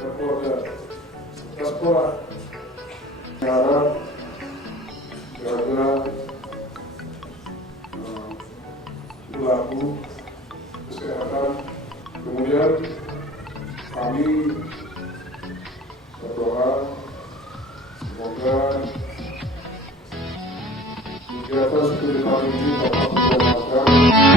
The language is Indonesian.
keluarga serta sekolah. Harap jaga perilaku kesehatan. Kemudian kami berdoa semoga kegiatan studi kali ini dapat berjalan lancar.